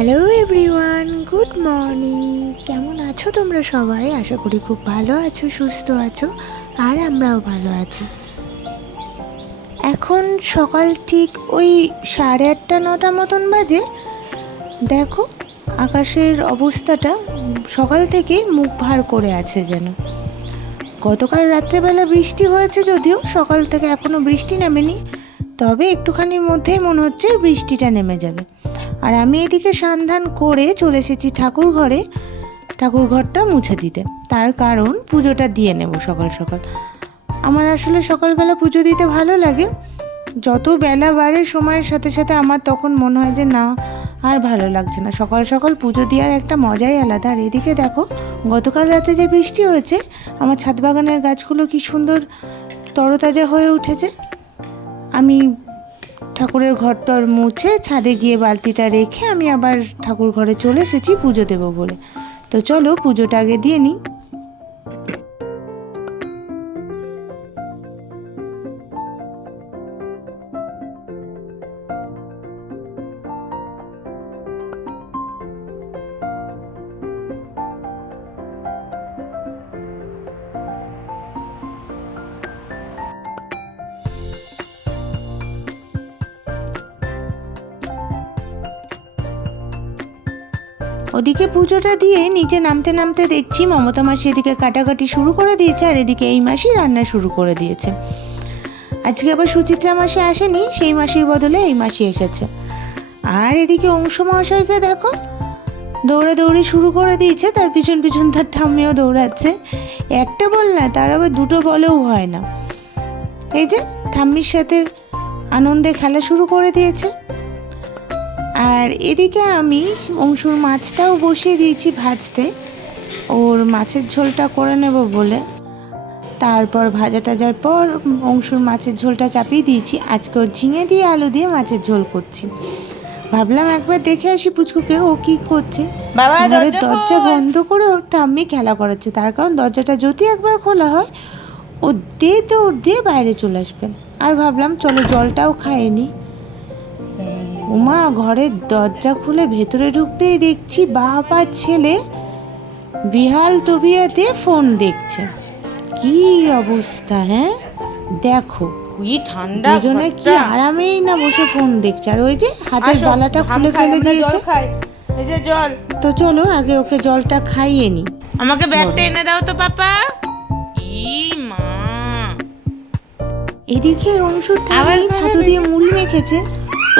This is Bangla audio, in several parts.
Hello everyone, good morning. কেমন আছো তোমরা সবাই? আশা করি খুব ভালো আছো, সুস্থ আছো, আর আমরাও ভালো আছি। এখন সকাল ঠিক ওই 8:30-9 মতন বাজে। দেখো আকাশের অবস্থাটা সকাল থেকে মুখ ভার করে আছে যেন। গতকাল রাত্রেবেলা বৃষ্টি হয়েছে, যদিও সকাল থেকে এখনও বৃষ্টি নামেনি, তবে একটুখানির মধ্যেই মনে হচ্ছে বৃষ্টিটা নেমে যাবে। আর আমি এদিকে স্নান করে চলে এসেছি ঠাকুর ঘরে, ঠাকুর ঘরটা মুছে দিতে। তার কারণ পুজোটা দিয়ে নেব সকাল সকাল। আমার আসলে সকালবেলা পুজো দিতে ভালো লাগে। যত বেলা বাড়ে সময়ের সাথে সাথে আমার তখন মনে হয় যে না, আর ভালো লাগছে না। সকাল সকাল পুজো দেওয়ার একটা মজাই আলাদা। আর এদিকে দেখো গতকাল রাতে যে বৃষ্টি হয়েছে, আমার ছাদ বাগানের গাছগুলো কি সুন্দর তরতাজা হয়ে উঠেছে। আমি ঠাকুরের ঘরটর মুছে ছাদে গিয়ে বালতিটা রেখে আমি আবার ঠাকুর ঘরে চলে এসেছি পুজো দেবো বলে। তো চলো পুজোটা আগে দিয়ে নিই। ওদিকে পুজোটা দিয়ে নিচে নামতে নামতে দেখছি মমতা মাসি এদিকে কাটাকাটি শুরু করে দিয়েছে, আর এদিকে এই মাসি রান্না শুরু করে দিয়েছে। আজকে আবার সুচিত্রা মাসি আসেনি, সেই মাসির বদলে এই মাসি এসেছে। আর এদিকে অংশ মহাশয়কে দেখো দৌড়াদৌড়ি শুরু করে দিয়েছে, তার পিছন পিছন তার ঠাম্মিও দৌড়াচ্ছে। একটা বল না, তার আবার দুটো বলেও হয় না। এই যে ঠাম্মির সাথে আনন্দে খেলা শুরু করে দিয়েছে। আর এদিকে আমি অংশুর মাছটাও বসিয়ে দিয়েছি ভাজতে, ওর মাছের ঝোলটা করে নেব বলে। তারপর ভাজা টাজার পর অংশুর মাছের ঝোলটা চাপিয়ে দিয়েছি। আজকে ওর ঝিঙে দিয়ে আলু দিয়ে মাছের ঝোল করছি। ভাবলাম একবার দেখে আসি পুচকুকে ও কি করছে। ঘরের দরজা বন্ধ করে ওর ঠাম্মি খেলা করাচ্ছে, তার কারণ দরজাটা যদি একবার খোলা হয় ও দৌড় দিয়ে বাইরে চলে আসবে। আর ভাবলাম চলো জলটাও খায়নি। উমা ঘরের দরজা খুলে ভেতরে ঢুকতেই দেখছি বাপ আর ছেলে বিহাল তবিয়াতে ফোন দেখছে। কি অবস্থা! হ্যাঁ দেখো কি ঠান্ডা, দুজনে কি আরামেই না বসে ফোন দেখছে। আর ওই যে হাতের বালাটা খুলে ফেলে দিয়েছে। এই যে জল। তো চলো আগে ওকে জলটা খাইয়ে নি। আমাকে ব্যাগটা এনে দাও তো পাপা। ই মা, এদিকে অংশুর ঠাকুর ছাতু দিয়ে মুড়ি মেখেছে,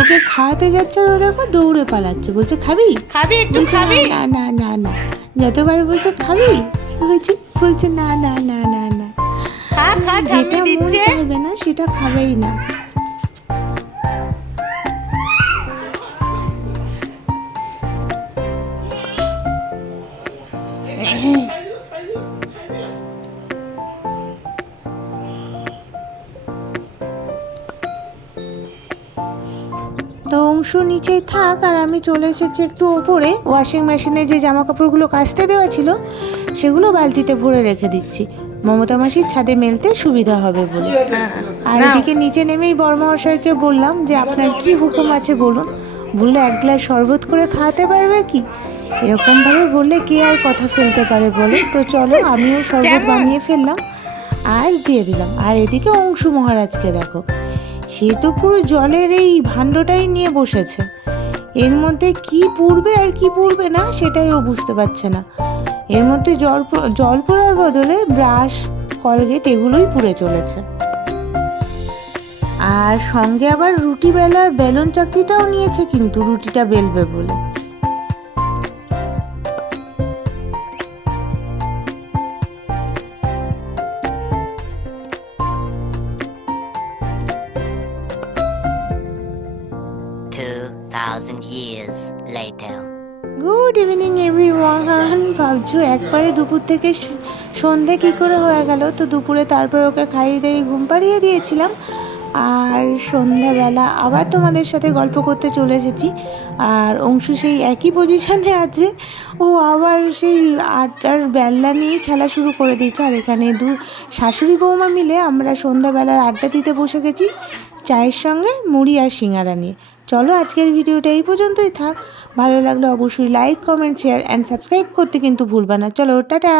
ওকে খাওয়াতে যাচ্ছে, আর ও দেখো দৌড়ে পালাচ্ছে, বলছে খাবি খাবি একটু বলছে খাবি? না না না না। যতবার বলছে খাবি বলছে না না না না না। খা খা, যেটা ঠাম্মি মন দিচ্ছে। চাইবে না সেটা খাবেই না। তো অংশ নিচেই থাক, আর আমি চলে এসেছি একটু ওপরে। ওয়াশিং মেশিনে যে জামা কাপড়গুলো কাচতে দেওয়া ছিল সেগুলো বালতিতে ভরে রেখে দিচ্ছি, মমতা মাসির ছাদে মেলতে সুবিধা হবে বলে। আর এদিকে নিচে নেমেই বড়মহাশয়কে বললাম যে আপনার কি হুকুম আছে বলুন। বললে 1 গ্লাস শরবত করে খাওয়াতে পারবে কি। এরকমভাবে বললে কে আর কথা ফেলতে পারে বলে। তো চলো আমিও শরবত বানিয়ে ফেললাম আর দিয়ে দিলাম। আর এদিকে অংশু মহারাজকে দেখো, সে তো পুরো জলের এই ভাণ্ডটাই নিয়ে বসেছে। এর মধ্যে কি পুড়বে আর কি পুড়বে না সেটাই ও বুঝতে পারছে না। এর মধ্যে জল পড়ার বদলে ব্রাশ, কলগেট এগুলোই পুড়ে চলেছে। আর সঙ্গে আবার রুটি বেলার বেলুন চাকতিটাও নিয়েছে, কিন্তু রুটিটা বেলবে বলে। years later. Good evening everyone. ভাবছো একবারে দুপুর থেকে সন্ধে কী করে হয়ে গেল। তো দুপুরে তারপর ওকে খাইয়ে দিয়ে ঘুম পাড়িয়ে দিয়েছিলাম, আর সন্ধ্যাবেলা আবার তোমাদের সাথে গল্প করতে চলে এসেছি। আর অংশু সেই একই পজিশানে আছে, ও আবার সেই আটার বেল্লা নিয়ে খেলা শুরু করে দিয়েছে। আর এখানে শাশুড়ি বৌমা মিলে আমরা সন্ধ্যাবেলার আড্ডা দিতে বসে গেছি। চায়ের সঙ্গে মুড়ি আর সিঙ্গারা নিয়ে। চলো আজকের ভিডিওটা এই পর্যন্তই থাক। ভালো লাগলে অবশ্যই like, comment, share and subscribe করতে কিন্তু ভুলবা না। চলো টাটা।